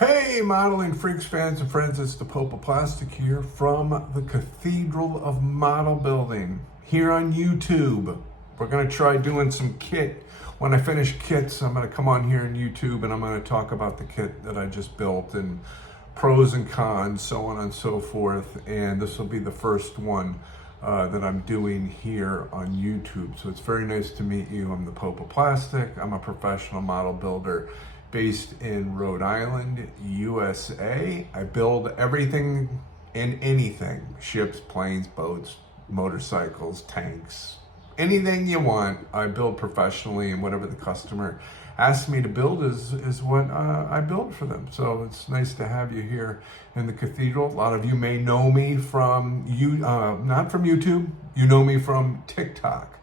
Hey, modeling freaks, fans, and friends, it's the Pope of Plastic here from the Cathedral of Model Building here on YouTube. We're going to try doing some kit. When I finish kits, I'm going to come on here on YouTube and I'm going to talk about the kit that I just built and pros and cons, so on and so forth. And this will be the first one that I'm doing here on YouTube. So it's very nice to meet you. I'm the Pope of Plastic. I'm a professional model builder based in Rhode Island, USA. I build everything and anything: ships, planes, boats, motorcycles, tanks, anything you want. I build professionally, and whatever the customer asks me to build is what I build for them. So it's nice to have you here in the cathedral. A lot of you may know me from not from YouTube. You know me from TikTok.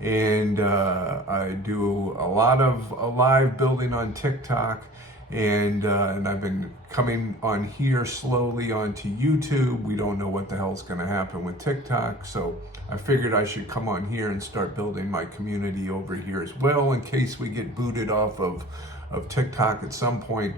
And I do a lot of live building on TikTok, and I've been coming on here slowly onto YouTube. We don't know what the hell's going to happen with TikTok, so I figured I should come on here and start building my community over here as well, in case we get booted off of TikTok at some point.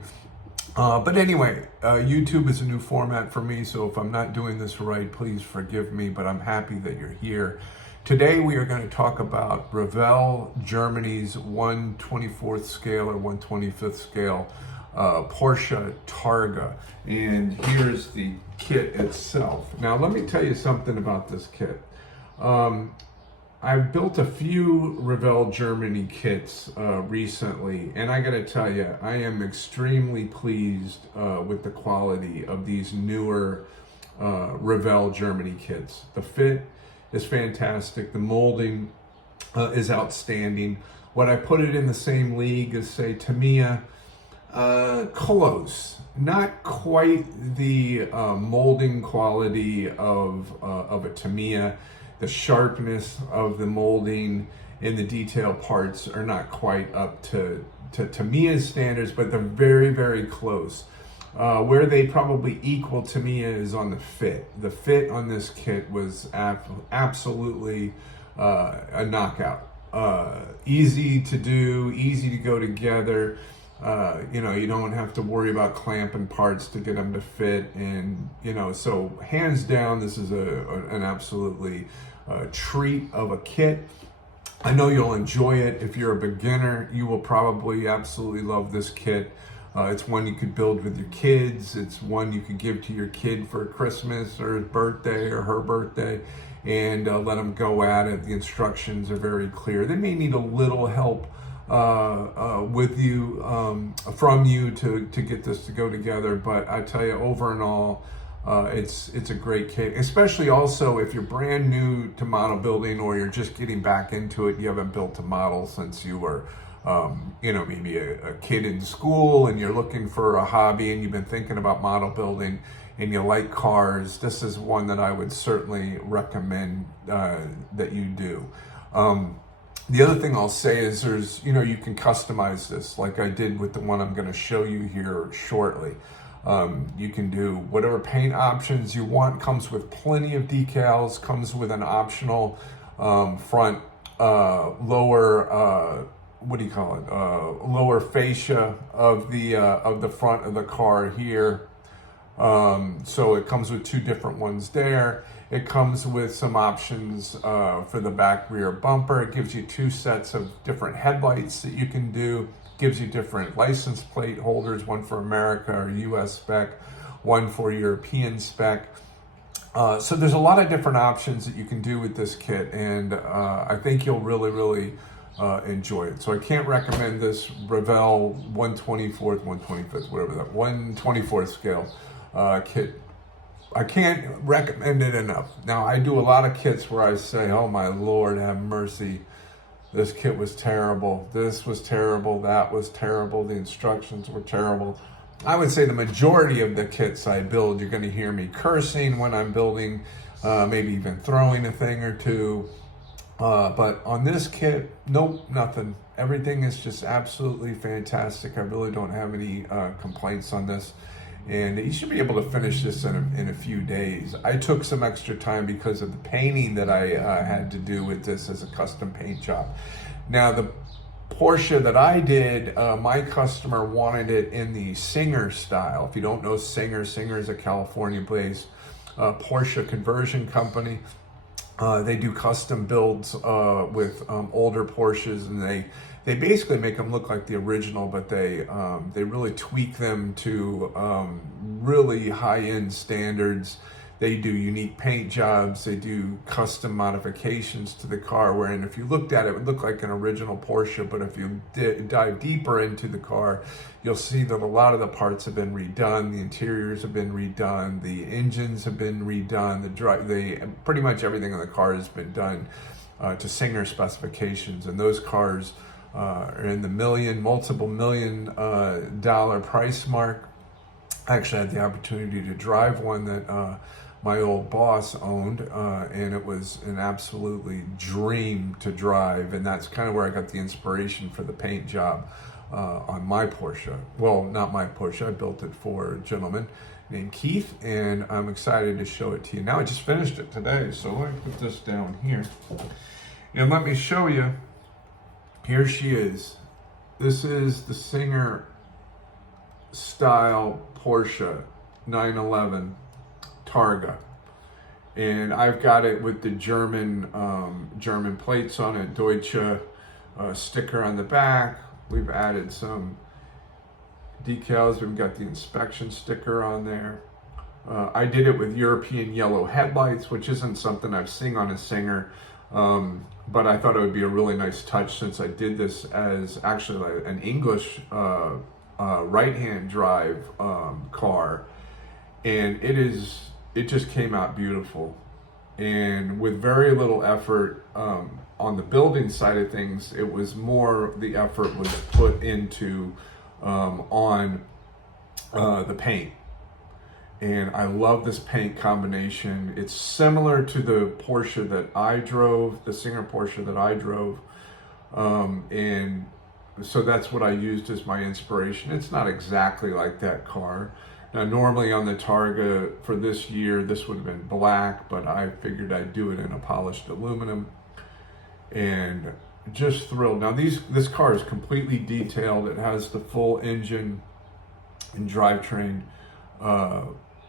But anyway, YouTube is a new format for me, so if I'm not doing this right, please forgive me, but I'm happy that you're here. Today we are going to talk about Revell Germany's 1/24th scale or 1/25th scale Porsche Targa. And here's the kit itself. Now let me tell you something about this kit. I've built a few Revell Germany kits recently, and I gotta tell you, I am extremely pleased with the quality of these newer Revell Germany kits. The fit is fantastic. The molding is outstanding. Would I put it in the same league as, say, Tamiya? Close. Not quite the molding quality of a Tamiya. The sharpness of the molding and the detail parts are not quite up to Tamiya's standards, but they're very, very close. Where they probably equal Tamiya is on the fit. The fit on this kit was absolutely a knockout. Easy to do, easy to go together. You don't have to worry about clamping parts to get them to fit. And, so hands down, this is an absolutely treat of a kit. I know you'll enjoy it. If you're a beginner, you will probably absolutely love this kit. It's one you could build with your kids. It's one you could give to your kid for Christmas or his birthday or her birthday, and let them go at it. The instructions are very clear. They may need a little help with you, from you to get this to go together, but I tell you, over and all, it's a great kit, especially also if you're brand new to model building, or you're just getting back into it. You haven't built a model since you were maybe a kid in school, and you're looking for a hobby, and you've been thinking about model building, and you like cars. This is one that I would certainly recommend that you do. The other thing I'll say is you can customize this like I did with the one I'm going to show you here shortly. You can do whatever paint options you want. Comes with plenty of decals, comes with an optional front lower lower fascia of the front of the car here. So it comes with two different ones there. It comes with some options for the back rear bumper. It gives you two sets of different headlights that you can do. Gives you different license plate holders, one for America or US spec, one for European spec. So there's a lot of different options that you can do with this kit, and I think you'll really enjoy it. So I can't recommend this Revell 1/24th, 1/25th, whatever that 1/24th scale kit. I can't recommend it enough. Now, I do a lot of kits where I say, oh my Lord, have mercy, this kit was terrible, this was terrible, that was terrible, the instructions were terrible. I would say the majority of the kits I build, you're going to hear me cursing when I'm building, maybe even throwing a thing or two. But on this kit, nope, nothing. Everything is just absolutely fantastic. I really don't have any complaints on this. And you should be able to finish this in a few days. I took some extra time because of the painting that I had to do with this as a custom paint job. Now, the Porsche that I did, my customer wanted it in the Singer style. If you don't know Singer, Singer is a California-based Porsche conversion company. They do custom builds with older Porsches, and they basically make them look like the original, but they really tweak them to really high-end standards. They do unique paint jobs. They do custom modifications to the car, wherein if you looked at it, it would look like an original Porsche, but if you dive deeper into the car, you'll see that a lot of the parts have been redone, the interiors have been redone, the engines have been redone, pretty much everything in the car has been done to Singer specifications, and those cars are in the multiple million dollar price mark. I actually had the opportunity to drive one that my old boss owned, and it was an absolutely dream to drive, and that's kind of where I got the inspiration for the paint job on my Porsche. Well, not my Porsche, I built it for a gentleman named Keith, and I'm excited to show it to you. Now I just finished it today, so let me put this down here, and let me show you. Here she is. This is the Singer style Porsche 911 Targa, and I've got it with the German plates on it, Deutsche sticker on the back. We've added some decals. We've got the inspection sticker on there. I did it with European yellow headlights, which isn't something I've seen on a Singer, but I thought it would be a really nice touch since I did this as actually an English right-hand drive car, and it just came out beautiful, and with very little effort on the building side of things. It was more the effort was put into on the paint, and I love this paint combination. It's similar to the Porsche that I drove, the Singer Porsche that I drove, and so that's what I used as my inspiration. It's not exactly like that car. Now, normally on the Targa for this year, this would have been black, but I figured I'd do it in a polished aluminum, and just thrilled. Now, this car is completely detailed. It has the full engine and drivetrain,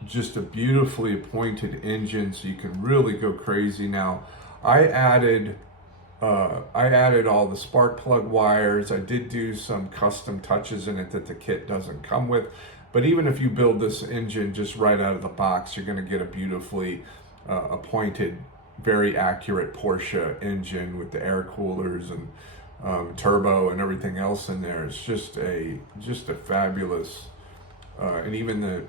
just a beautifully appointed engine, so you can really go crazy. Now, I added all the spark plug wires. I did do some custom touches in it that the kit doesn't come with. But even if you build this engine just right out of the box, you're going to get a beautifully appointed, very accurate Porsche engine with the air coolers and turbo and everything else in there. It's just a fabulous, and even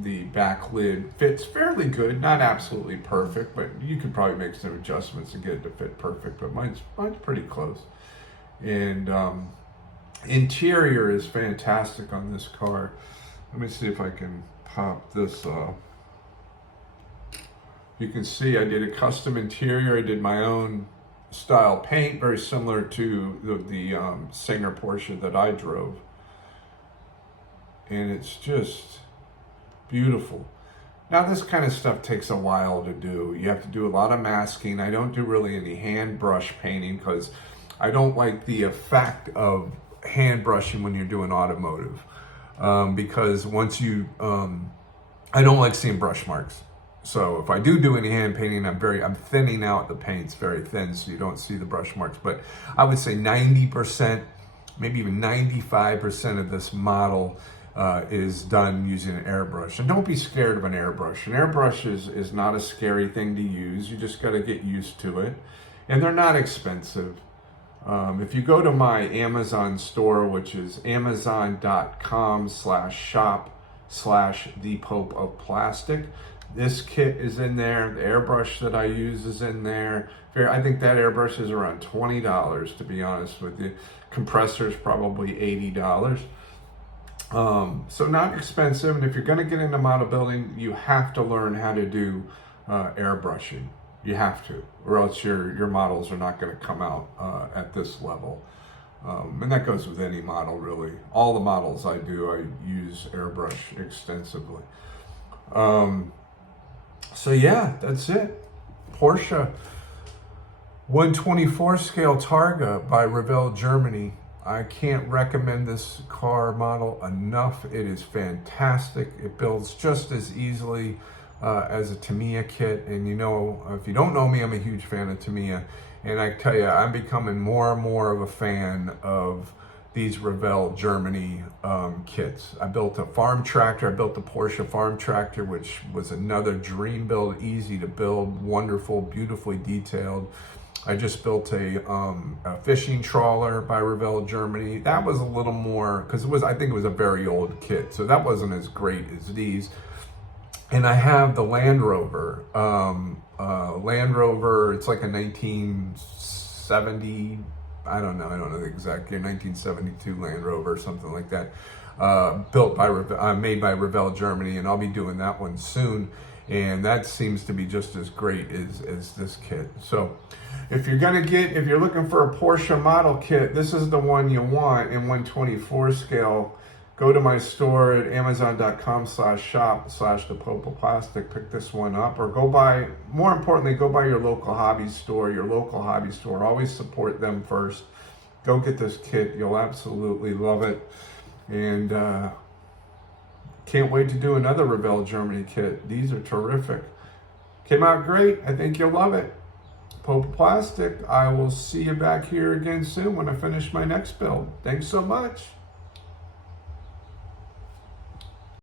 the back lid fits fairly good. Not absolutely perfect, but you could probably make some adjustments to get it to fit perfect. But mine's pretty close. And interior is fantastic on this car. Let me see if I can pop this off. You can see I did a custom interior. I did my own style paint, very similar to the Singer Porsche that I drove. And it's just beautiful. Now, this kind of stuff takes a while to do. You have to do a lot of masking. I don't do really any hand brush painting because I don't like the effect of hand brushing when you're doing automotive. Because once you, I don't like seeing brush marks. So if I do any hand painting, I'm thinning out the paints very thin so you don't see the brush marks. But I would say 90%, maybe even 95% of this model is done using an airbrush. And don't be scared of an airbrush. An airbrush is not a scary thing to use. You just got to get used to it. And they're not expensive. If you go to my Amazon store, which is amazon.com/shop/the Pope of Plastic, this kit is in there. The airbrush that I use is in there. I think that airbrush is around $20, to be honest with you. Compressor is probably $80. So not expensive. And if you're going to get into model building, you have to learn how to do airbrushing. You have to, or else your models are not going to come out at this level. And that goes with any model, really. All the models I do, I use airbrush extensively. So yeah, that's it. Porsche 124 scale Targa by Revell Germany. I can't recommend this car model enough. It is fantastic. It builds just as easily as a Tamiya kit. And you know, if you don't know me, I'm a huge fan of Tamiya. And I tell you, I'm becoming more and more of a fan of these Revell Germany kits. I built a farm tractor. I built the Porsche farm tractor, which was another dream build, easy to build, wonderful, beautifully detailed. I just built a fishing trawler by Revell Germany. That was a little more, because I think it was a very old kit, so that wasn't as great as these. And I have the Land Rover. It's like a 1970, I don't know the exact year, 1972 Land Rover, something like that. Made by Revell Germany, and I'll be doing that one soon. And that seems to be just as great as this kit. So if you're looking for a Porsche model kit, this is the one you want in 1/24 scale. Go to my store at amazon.com/shop/thepopoplastic, pick this one up, or more importantly, go by your local hobby store. Always support them first. Go get this kit. You'll absolutely love it. And can't wait to do another Revell Germany kit. These are terrific. Came out great. I think you'll love it. Popoplastic. I will see you back here again soon when I finish my next build. Thanks so much.